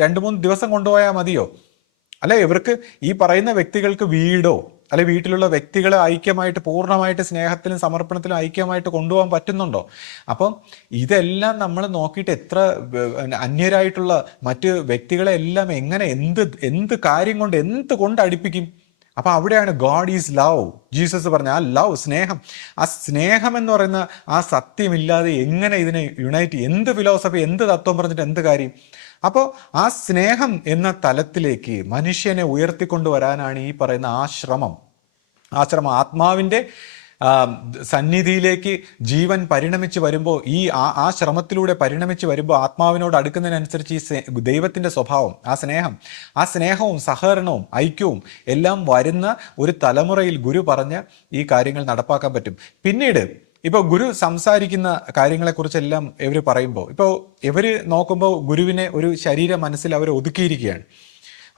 രണ്ട് മൂന്ന് ദിവസം കൊണ്ടുപോയാൽ മതിയോ? അല്ലെ ഇവർക്ക് ഈ പറയുന്ന വ്യക്തികൾക്ക് വീടോ അല്ലെ വീട്ടിലുള്ള വ്യക്തികളെ ഐക്യമായിട്ട് പൂർണമായിട്ട് സ്നേഹത്തിലും സമർപ്പണത്തിലും ഐക്യമായിട്ട് കൊണ്ടുപോകാൻ പറ്റുന്നുണ്ടോ? അപ്പം ഇതെല്ലാം നമ്മൾ നോക്കിയിട്ട് എത്ര അന്യരായിട്ടുള്ള മറ്റ് വ്യക്തികളെ എല്ലാം എങ്ങനെ എന്ത് എന്ത് കാര്യം കൊണ്ട് എന്ത് കൊണ്ട് അടുപ്പിക്കും? അപ്പൊ അവിടെയാണ് ഗോഡ് ഈസ് ലവ് ജീസസ് പറഞ്ഞ ആ ലവ് സ്നേഹം. ആ സ്നേഹം എന്ന് പറയുന്ന ആ സത്യമില്ലാതെ എങ്ങനെ ഇതിനെ യുണൈറ്റ് എന്ത് ഫിലോസഫി എന്ത് തത്വം പറഞ്ഞിട്ട് എന്ത് കാര്യം? അപ്പോൾ ആ സ്നേഹം എന്ന തലത്തിലേക്ക് മനുഷ്യനെ ഉയർത്തിക്കൊണ്ടുവരാനാണ് ഈ പറയുന്ന ആ ശ്രമം ആ ശ്രമം ആത്മാവിന്റെ സന്നിധിയിലേക്ക് ജീവൻ പരിണമിച്ച് വരുമ്പോൾ ഈ ആ ആ ശ്രമത്തിലൂടെ പരിണമിച്ച് വരുമ്പോൾ ആത്മാവിനോട് അടുക്കുന്നതിനനുസരിച്ച് ഈ ദൈവത്തിന്റെ സ്വഭാവം ആ സ്നേഹം ആ സ്നേഹവും സഹകരണവും ഐക്യവും എല്ലാം വരുന്ന ഒരു തലമുറയിൽ ഗുരു പറഞ്ഞ് ഈ കാര്യങ്ങൾ നടപ്പാക്കാൻ പറ്റും. പിന്നീട് ഇപ്പോൾ ഗുരു സംസാരിക്കുന്ന കാര്യങ്ങളെക്കുറിച്ചെല്ലാം ഇവർ പറയുമ്പോൾ ഇപ്പോൾ ഇവർ നോക്കുമ്പോൾ ഗുരുവിനെ ഒരു ശരീര മനസ്സിൽ അവർ ഒതുക്കിയിരിക്കുകയാണ്.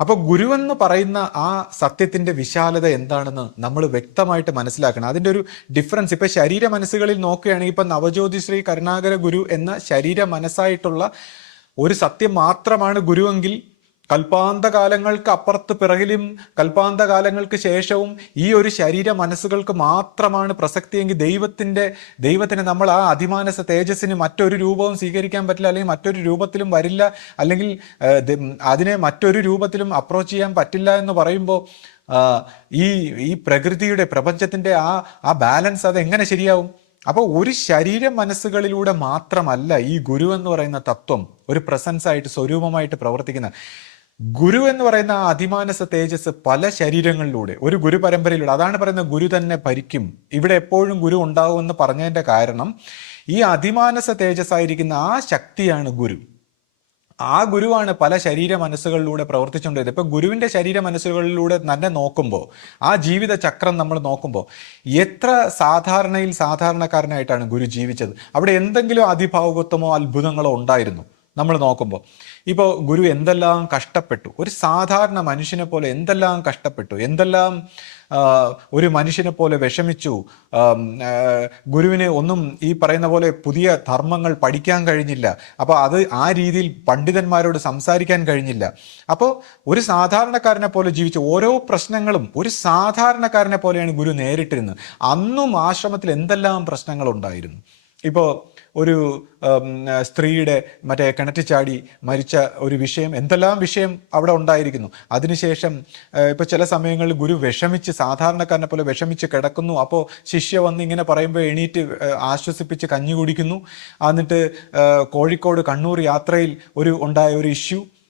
അപ്പോൾ ഗുരുവെന്ന് പറയുന്ന ആ സത്യത്തിന്റെ വിശാലത എന്താണെന്ന് നമ്മൾ വ്യക്തമായിട്ട് മനസ്സിലാക്കണം. അതിന്റെ ഒരു ഡിഫറൻസ് ഇപ്പൊ ശരീര മനസ്സുകളിൽ നോക്കുകയാണെങ്കിൽ ഇപ്പൊ നവജ്യോതി ശ്രീ കരുണാകര ഗുരു എന്ന ശരീര മനസ്സായിട്ടുള്ള ഒരു സത്യം മാത്രമാണ് ഗുരുവെങ്കിൽ കൽപ്പാന്ത കാലങ്ങൾക്ക് അപ്പുറത്ത് പിറകിലും കൽപ്പാന്ത കാലങ്ങൾക്ക് ശേഷവും ഈ ഒരു ശരീര മനസ്സുകൾക്ക് മാത്രമാണ് പ്രസക്തിയെങ്കിൽ ദൈവത്തിന്റെ ദൈവത്തിന് നമ്മൾ ആ അതിമാനസ തേജസ്സിന് മറ്റൊരു രൂപവും സ്വീകരിക്കാൻ പറ്റില്ല അല്ലെങ്കിൽ മറ്റൊരു രൂപത്തിലും വരില്ല അല്ലെങ്കിൽ അതിനെ മറ്റൊരു രൂപത്തിലും അപ്രോച്ച് ചെയ്യാൻ പറ്റില്ല എന്ന് പറയുമ്പോൾ ഈ ഈ പ്രകൃതിയുടെ പ്രപഞ്ചത്തിന്റെ ആ ആ ബാലൻസ് അത് എങ്ങനെ ശരിയാവും? അപ്പോൾ ഒരു ശരീര മനസ്സുകളിലൂടെ മാത്രമല്ല ഈ ഗുരു എന്ന് പറയുന്ന തത്വം ഒരു പ്രസൻസ് ആയിട്ട് സ്വരൂപമായിട്ട് പ്രവർത്തിക്കുന്ന ഗുരു എന്ന് പറയുന്ന ആ അതിമാനസ തേജസ് പല ശരീരങ്ങളിലൂടെ ഒരു ഗുരു പരമ്പരയിലൂടെ അതാണ് പറയുന്ന ഗുരു തന്നെ ഭരിക്കും. ഇവിടെ എപ്പോഴും ഗുരു ഉണ്ടാവുമെന്ന് പറഞ്ഞതിന്റെ കാരണം ഈ അതിമാനസ തേജസ് ആയിരിക്കുന്ന ആ ശക്തിയാണ് ഗുരു. ആ ഗുരുവാണ് പല ശരീര മനസ്സുകളിലൂടെ പ്രവർത്തിച്ചുകൊണ്ടിരുന്നത്. ഇപ്പൊ ഗുരുവിന്റെ ശരീര മനസ്സുകളിലൂടെ തന്നെ നോക്കുമ്പോൾ ആ ജീവിത ചക്രം നമ്മൾ നോക്കുമ്പോൾ എത്ര സാധാരണയിൽ സാധാരണക്കാരനായിട്ടാണ് ഗുരു ജീവിച്ചത്? അവിടെ എന്തെങ്കിലും അതിഭാവുകത്വമോ അത്ഭുതങ്ങളോ ഉണ്ടായിരുന്നു. നമ്മൾ നോക്കുമ്പോൾ. ഇപ്പോൾ ഗുരു എന്തെല്ലാം കഷ്ടപ്പെട്ടു? ഒരു സാധാരണ മനുഷ്യനെ പോലെ എന്തെല്ലാം കഷ്ടപ്പെട്ടു? എന്തെല്ലാം ഒരു മനുഷ്യനെ പോലെ വിഷമിച്ചു? ഗുരുവിനെ ഒന്നും ഈ പറയുന്ന പോലെ പുതിയ ധർമ്മങ്ങൾ പഠിക്കാൻ കഴിഞ്ഞില്ല. അപ്പോൾ അത് ആ രീതിയിൽ പണ്ഡിതന്മാരോട് സംസാരിക്കാൻ കഴിഞ്ഞില്ല. അപ്പോൾ ഒരു സാധാരണക്കാരനെ പോലെ ജീവിച്ച ഓരോ പ്രശ്നങ്ങളും ഒരു സാധാരണക്കാരനെ പോലെയാണ് ഗുരു നേരിട്ടിരുന്നത്. അന്നും ആശ്രമത്തിൽ എന്തെല്ലാം പ്രശ്നങ്ങളുണ്ടായിരുന്നു ഇപ്പോൾ ഒരു സ്ത്രീയുടെ മറ്റേ കിണറ്റിൽ ചാടി മരിച്ച ഒരു വിഷയം എന്തെല്ലാം വിഷയം അവിടെ ഉണ്ടായിരിക്കുന്നു? അതിനുശേഷം ഇപ്പോൾ ചില സമയങ്ങളിൽ ഗുരു വിഷമിച്ച് സാധാരണക്കാരനെ പോലെ വിഷമിച്ച് കിടക്കുന്നു. അപ്പോൾ ശിഷ്യ വന്ന് ഇങ്ങനെ പറയുമ്പോൾ എണീറ്റ് ആശ്വസിപ്പിച്ച് കഞ്ഞി കുടിക്കുന്നു. എന്നിട്ട് കോഴിക്കോട് കണ്ണൂർ യാത്രയിൽ ഒരു ഉണ്ടായ ഒരു ഇഷ്യൂ.